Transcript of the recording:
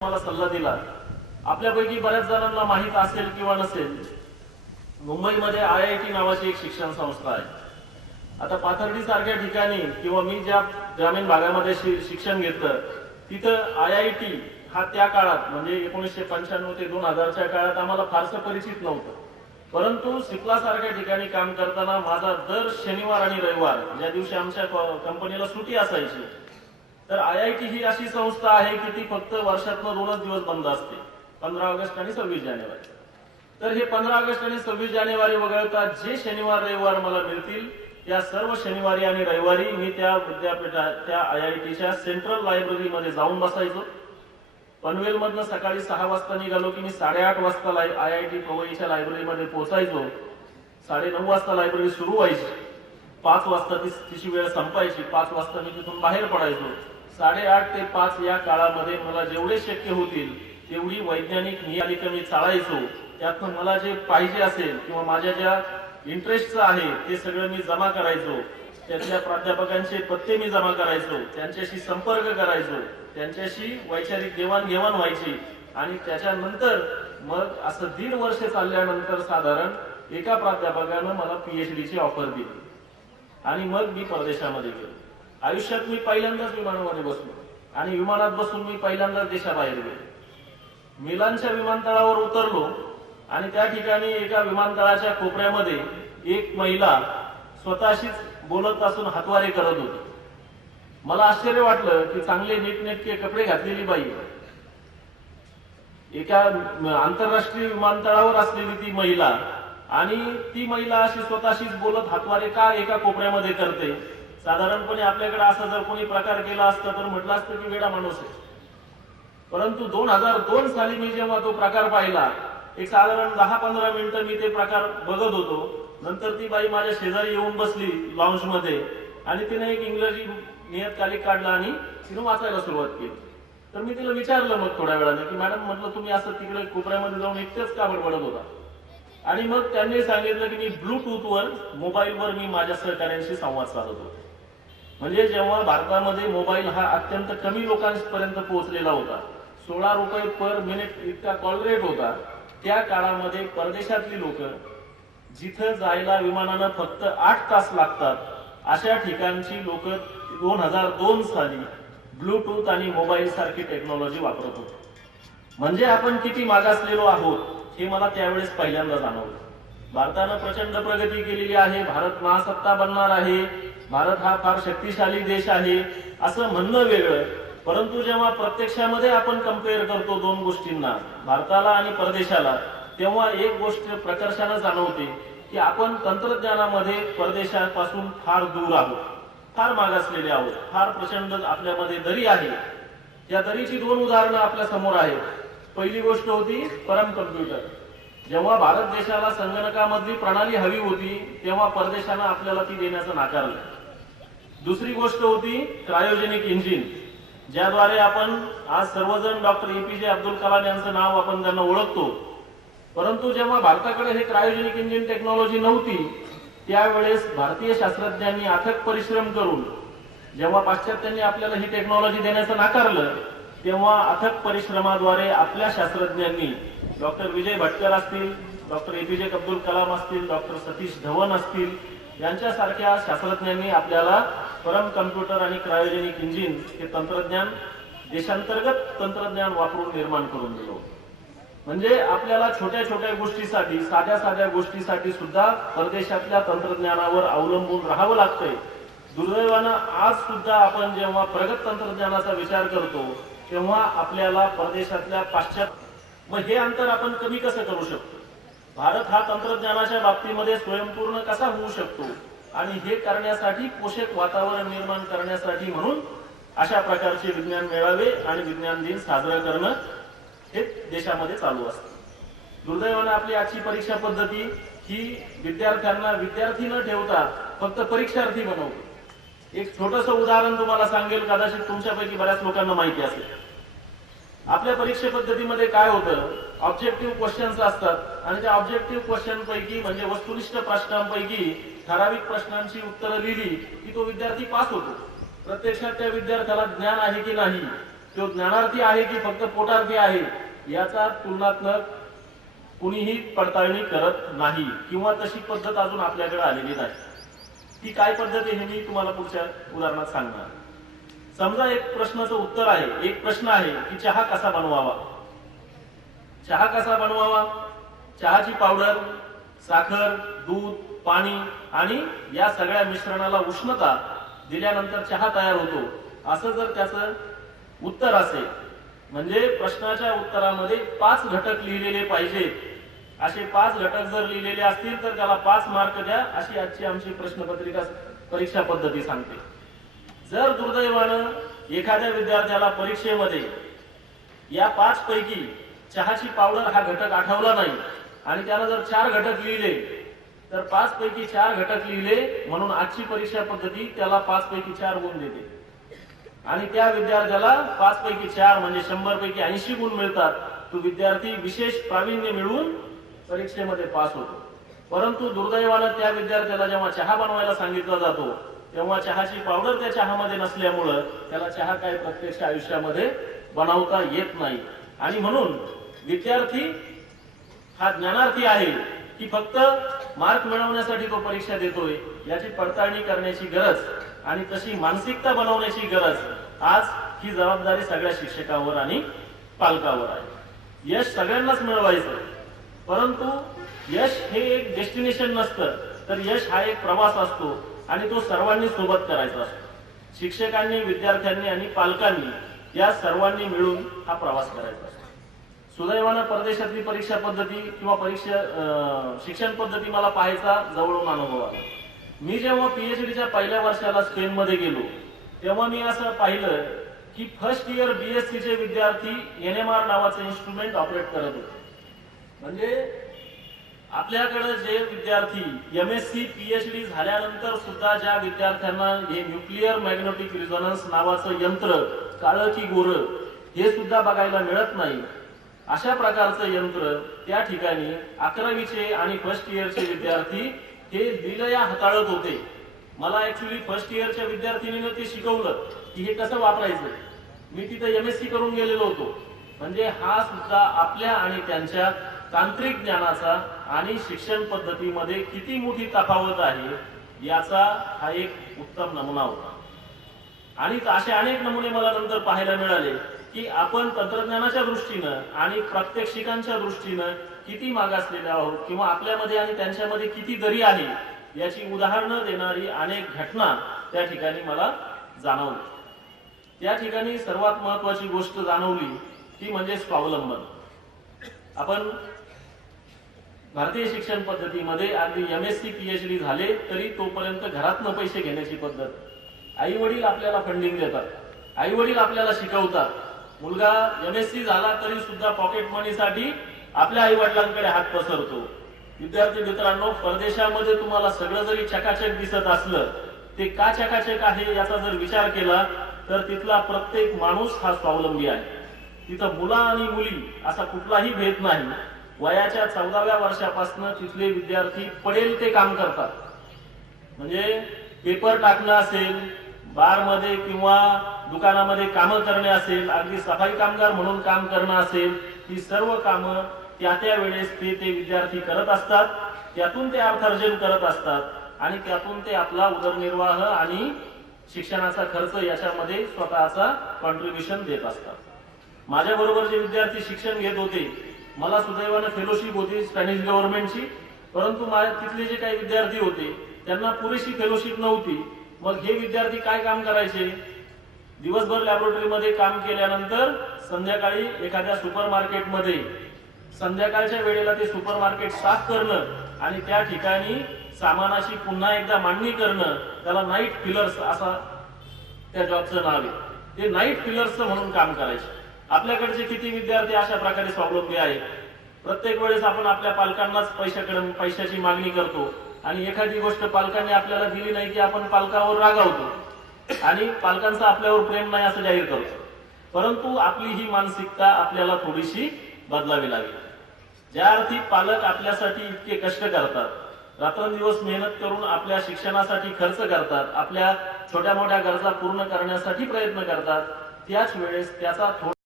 मला सल्ला दिला। आपल्यापैकी बऱ्याच जणांना माहित असेल किंवा नसेल, मुंबईमध्ये IIT नावाची एक शिक्षण संस्था आहे। आता पाथर्डी सारख्या ठिकाणी किंवा मी ज्या ग्रामीण भागामध्ये शिक्षण घेतलं तिथं IIT हा त्या काळात म्हणजे 1995 ते 2000च्या काळात आम्हाला फारसं परिचित नव्हतं। परंतु सिप्ला सारख्या ठिकाणी काम करताना माझा दर शनिवार आणि रविवार ज्या दिवशी आमच्या कंपनीला सुट्टी असायची, तर IIT ही अशी संस्था आहे की ती फक्त वर्षातून 2च दिवस बंद असते, 15 ऑगस्ट आणि 26 जानेवारी। तर हे 15 ऑगस्ट आणि 26 जानेवारी वगळता जे शनिवार रविवार मला मिळतील त्या सर्व शनिवारी आणि रविवारी मी त्या विद्यापीठात त्या IITच्या सेंट्रल लायब्ररीमध्ये जाऊन बसायचो। पनवेलमधनं सकाळी 6 वाजता निघालो की मी 8:30 वाजता IIT पवईच्या लायब्ररीमध्ये पोहोचायचो। 9:30 वाजता लायब्ररी सुरू व्हायची, 5 वाजता तिची वेळ संपायची, 5 वाजता मी तिथून बाहेर पडायचो। 8:30 ते 5 या काळामध्ये मला जेवढे शक्य होतील तेवढी वैज्ञानिक नियालिका मी चाळायचो। त्यातून मला जे पाहिजे असेल किंवा माझ्या ज्या इंटरेस्टचं आहे ते सगळं मी जमा करायचो। त्यातल्या प्राध्यापकांचे पत्ते मी जमा करायचो, त्यांच्याशी संपर्क करायचो, त्यांच्याशी वैचारिक देवाणघेवाण व्हायची। आणि त्याच्यानंतर मग असं 1.5 वर्ष चालल्यानंतर साधारण एका प्राध्यापकानं मला PhD ची ऑफर दिली आणि मग मी परदेशामध्ये गेलो। आयुष्यात मी पहिल्यांदाच विमानामध्ये बसलो आणि विमानात बसून मी पहिल्यांदाच देशाबाहेर गेलो। मिलानच्या विमानतळावर उतरलो आणि त्या ठिकाणी एका विमानतळाच्या कोपऱ्यामध्ये एक महिला स्वतःशीच बोलत असून हातवारे करत होती। मला आश्चर्य वाटलं की चांगले नीटनेटके कपडे घातलेली बाई एका आंतरराष्ट्रीय विमानतळावर असलेली ती महिला, आणि ती महिला अशी स्वतःशीच बोलत हातवारे का एका कोपऱ्यामध्ये करते। साधारणपणे आपल्याकडे असं जर कोणी प्रकार केला असता तर म्हटलं असतं की वेडा माणूस आहे। परंतु 2002 साली मी जेव्हा तो प्रकार पाहिला, एक साधारण 10-15 मिनिटं मी ते प्रकार बघत होतो। नंतर ती बाई माझ्या शेजारी येऊन बसली लाऊंज मध्ये आणि तिने एक इंग्रजी नियतकालिक काढला आणि तिने वाचायला सुरुवात केली। तर मी तिला विचारलं मग थोड्या वेळाने की मॅडम, म्हटलं तुम्ही असं तिकडे कोपऱ्यामध्ये जाऊन एकटेच का बडबडत होता? आणि मग त्यांनी सांगितलं की मी ब्लूटूथवर मोबाईलवर मी माझ्या सहकाऱ्यांशी संवाद साधत होतो। म्हणजे जेव्हा भारतामध्ये मोबाईल हा अत्यंत कमी लोकांपर्यंत पोहोचलेला होता, 16 रुपये पर मिनिट इतका कॉल रेट होता, त्या काळामध्ये परदेशातली लोक जिथं जायला विमानानं फक्त 8 तास लागतात अशा ठिकाणची लोक 2002 साली ब्लूटूथ आणि मोबाईल सारखी टेक्नॉलॉजी वापरत होते। म्हणजे आपण किती मागासलेलो आहोत हे मला त्यावेळेस पहिल्यांदा जाणवलं। भारतानं प्रचंड प्रगती केलेली आहे, भारत महासत्ता बनणार आहे, भारत हा फार शक्तिशाली देश आहे असं म्हणणं वेगळं, परंतु जेव्हा प्रत्यक्षामध्ये आपण कंपेअर करतो दोन गोष्टींना, भारताला आणि परदेशाला, तेव्हा एक गोष्ट प्रकर्षाने जाणवते की आपण तंत्रज्ञानामध्ये परदेशापासून फार दूर आहोत, फार मागासलेले आहोत, फार प्रचंड आपल्यामध्ये दरी आहे। या दरीची 2 उदाहरणं आपल्या समोर आहेत। पहिली गोष्ट होती परम कम्प्युटर। जेव्हा भारत देशाला संगणकामधली प्रणाली हवी होती तेव्हा परदेशानं आपल्याला ती देण्याचं नाकारलं। दुसरी गोष्ट होती क्रायोजेनिक इंजिन, ज्याद्वारे आपण आज सर्वजण डॉक्टर APJ अब्दुल कलाम यांचं नाव आपण त्यांना ओळखतो। परंतु जेव्हा भारताकडे हे क्रायोजेनिक इंजिन टेक्नॉलॉजी नव्हती त्यावेळेस भारतीय शास्त्रज्ञांनी अथक परिश्रम करून, जेव्हा पाश्चात्यांनी आपल्याला ही टेक्नॉलॉजी देण्याचं नाकारलं तेव्हा अथक परिश्रमाद्वारे आपल्या शास्त्रज्ञांनी डॉक्टर विजय भटकर असतील, डॉक्टर APJ अब्दुल कलाम असतील, डॉक्टर सतीश धवन असतील यांच्यासारख्या शास्त्रज्ञांनी आपल्याला परम कम्प्युटर आणि क्रायोजेनिक इंजिन हे तंत्रज्ञान देशांतर्गत तंत्रज्ञान वापरून निर्माण करून दिलं। म्हणजे आपल्याला छोट्या छोट्या गोष्टीसाठी, साध्या गोष्टीसाठी सुद्धा परदेशातल्या तंत्रज्ञानावर अवलंबून राहावं लागतंय। दुर्दैवानं आज सुद्धा आपण जेव्हा प्रगत तंत्रज्ञानाचा विचार करतो तेव्हा आपल्याला परदेशातल्या मग हे अंतर आपण कमी कसं करू शकतो? भारत हा तंत्रज्ञानाच्या बाबतीमध्ये स्वयंपूर्ण कसा होऊ शकतो? आणि हे करण्यासाठी पोषक वातावरण निर्माण करण्यासाठी म्हणून अशा प्रकारचे विज्ञान मेळावे आणि विज्ञान दिन साजरा करणं हे देशामध्ये चालू असतं। दुर्दैवानं आपली आजची परीक्षा पद्धती ही विद्यार्थ्यांना विद्यार्थी न ठेवता फक्त परीक्षार्थी बनवते। एक छोटंसं उदाहरण तुम्हाला सांगेल, कदाचित तुमच्यापैकी बऱ्याच लोकांना माहिती असेल। आपल्या परीक्षा पद्धतीमध्ये काय होतं, ऑब्जेक्टिव्ह क्वेश्चन्स असतात आणि त्या ऑब्जेक्टिव्ह क्वेश्चन पैकी म्हणजे वस्तुनिष्ठ प्रश्नांपैकी ठराविक प्रश्नांची उत्तरं लिहिली की तो विद्यार्थी पास होतो। प्रत्यक्षात त्या विद्यार्थ्याला ज्ञान आहे की नाही तो ज्ञानार्थी आहे की फक्त पोटार्थी आहे याचा तुलनात्मक कुणीही पडताळणी करत नाही किंवा तशी पद्धत अजून आपल्याकडे आलेली नाही. ती काय पद्धत आहे हे मी तुम्हाला पुढच्या उदाहरणात सांगणार. समजा एक प्रश्नाचं उत्तर आहे, एक प्रश्न आहे की चहा कसा बनवावा. चहा कसा बनवावा, चहाची पावडर, साखर, दूध, पाणी आणि या सगळ्या मिश्रणाला उष्णता दिल्यानंतर चहा तयार होतो, असं जर त्याचं उत्तर असेल, म्हणजे प्रश्नाच्या उत्तरामध्ये 5 घटक लिहिलेले पाहिजेत, असे 5 घटक जर लिहिलेले असतील तर त्याला 5 मार्क द्या, अशी आजची आमची प्रश्नपत्रिका परीक्षा पद्धती सांगते. जर दुर्दैवानं एखाद्या विद्यार्थ्याला परीक्षेमध्ये या 5 पैकी चहाची पावडर हा घटक आठवला नाही आणि त्यानं जर 4 घटक लिहिले तर 5 पैकी 4 घटक लिहिले म्हणून आजची परीक्षा पद्धती त्याला 5 पैकी 4 गुण देते आणि त्या विद्यार्थ्याला 5 पैकी 4 म्हणजे 100 पैकी 80 गुण मिळतात. तो विद्यार्थी विशेष प्रावीण्य मिळवून परीक्षेमध्ये पास होतो. परंतु दुर्दैवानं त्या विद्यार्थ्याला जेव्हा चहा बनवायला सांगितला जातो तेव्हा चहाची पावडर त्या चहामध्ये नसल्यामुळं त्याला चहा काय प्रत्यक्ष आयुष्यामध्ये बनवता येत नाही. आणि म्हणून विद्यार्थी हा ज्ञानार्थी आहे की फक्त मार्क मिळवण्यासाठी तो परीक्षा देतोय याची पडताळणी करण्याची गरज आणि तशी मानसिकता बनवण्याची गरज आज ही जबाबदारी सगळ्या शिक्षकांवर आणि पालकांवर आहे. यश सगळ्यांनाच मिळवायचं, परंतु यश हे एक डेस्टिनेशन नसतं, तर यश हा एक प्रवास असतो आणि तो सर्वांनी सोबत करायचा असतो. शिक्षकांनी, विद्यार्थ्यांनी आणि पालकांनी या सर्वांनी मिळून हा प्रवास करायचा असतो. सुदैवानं परदेशातली परीक्षा पद्धती किंवा शिक्षण पद्धती मला पाहायचा जवळून अनुभव आला. मी जेव्हा पीएचडीच्या पहिल्या वर्षाला स्पेनमध्ये गेलो तेव्हा मी असं पाहिलं की फर्स्ट इयर बीएससी चे विद्यार्थी एनएमआर नावाचं इन्स्ट्रुमेंट ऑपरेट करत होते. म्हणजे आपल्याकडे जे विद्यार्थी एमएससी पीएचडी झाल्यानंतर सुद्धा ज्या विद्यार्थ्यांना हे न्यूक्लिअर मॅग्नेटिक रिझोनन्स नावाचं यंत्र, काळं की गोरं, हे सुद्धा बघायला मिळत नाही, अशा प्रकारचं यंत्र त्या ठिकाणी 11वीचे आणि फर्स्ट इयरचे विद्यार्थी हे विलया हाताळत होते. मला ऍक्च्युली फर्स्ट इयरच्या विद्यार्थिनीने ते शिकवलं की हे कसं वापरायचं. मी तिथे एमएससी करून गेलेलो होतो. म्हणजे हा सुद्धा आपल्या आणि त्यांच्या तांत्रिक ज्ञानाचा आणि शिक्षण पद्धतीमध्ये किती मोठी तफावत आहे याचा हा एक उत्तम नमुना होता. आणि असे अनेक नमुने मला नंतर पाहायला मिळाले की आपण तंत्रज्ञानाच्या दृष्टीनं आणि प्रात्यक्षिकांच्या दृष्टीनं किती मागासलेले आहोत किंवा आपल्यामध्ये आणि त्यांच्यामध्ये किती दरी आहे याची उदाहरणं देणारी अनेक घटना त्या ठिकाणी मला जाणवली. त्या ठिकाणी सर्वात महत्वाची गोष्ट जाणवली ती म्हणजे स्वावलंबन. आपण भारतीय शिक्षण पद्धतीमध्ये अगदी एमएससी पीएचडी झाले तरी तोपर्यंत घरातनं पैसे घेण्याची पद्धत. आई वडील आपल्याला फंडिंग देतात, आई वडील आपल्याला शिकवतात. मुलगा एमएससी झाला तरी सुद्धा पॉकेट मनीसाठी आपल्या आई वडिलांकडे हात पसरतो. विद्यार्थी मित्रांनो, परदेशामध्ये तुम्हाला सगळं जरी चकाचक दिसत असलं, ते का चकाचक आहे याचा जर विचार केला तर तिथला प्रत्येक माणूस हा स्वावलंबी आहे. तिथं मुला आणि मुली असा कुठलाही भेद नाही. वयाच्या 14व्या वर्षापासून तिथले विद्यार्थी पडेल ते काम करतात. म्हणजे पेपर टाकणं असेल, बारमध्ये किंवा दुकानामध्ये कामं करणे असेल, अगदी सफाई कामगार म्हणून काम करणं असेल, ही सर्व कामं त्या वेळेस ते विद्यार्थी करत असतात. त्यातून ते अर्थार्जन करत असतात आणि त्यातून ते आपला उदरनिर्वाह आणि शिक्षणाचा खर्च याच्यामध्ये स्वतःचा कॉन्ट्रीब्युशन देत असतात. माझ्या बरोबर जे विद्यार्थी शिक्षण घेत होते, मला सुदैवानं फेलोशिप होती स्पॅनिश गव्हर्नमेंटची, परंतु तिथले जे काही विद्यार्थी होते त्यांना पुरेशी फेलोशिप नव्हती. मग हे विद्यार्थी काय काम करायचे, दिवसभर लॅबोरेटरीमध्ये काम केल्यानंतर संध्याकाळी एखाद्या सुपरमार्केटमध्ये संध्याकाळच्या वेळेला ते सुपरमार्केट साफ करणं आणि त्या ठिकाणी सामानाची पुन्हा एकदा मांडणी करणं, त्याला नाईट फिलर्स असा त्या जॉबचं नाव आहे. ते नाईट फिलर्स म्हणून काम करायचे. आपल्याकडचे किती विद्यार्थी अशा प्रकारे स्वावलंबी आहेत. प्रत्येक वेळेस आपण आपल्या पालकांनाच पैशाची मागणी करतो आणि एखादी गोष्ट पालकांनी आपल्याला दिली नाही की आपण पालकावर रागावतो आणि पालकांचं आपल्यावर प्रेम नाही असं जाहीर करतो. परंतु आपली ही मानसिकता आपल्याला थोडीशी बदलावी लागेल. ज्या अर्थी पालक आपल्यासाठी इतके कष्ट करतात, रात्रंदिवस मेहनत करून आपल्या शिक्षणासाठी खर्च करतात, आपल्या छोट्या मोठ्या गरजा पूर्ण करण्यासाठी प्रयत्न करतात, त्याच वेळेस त्याचा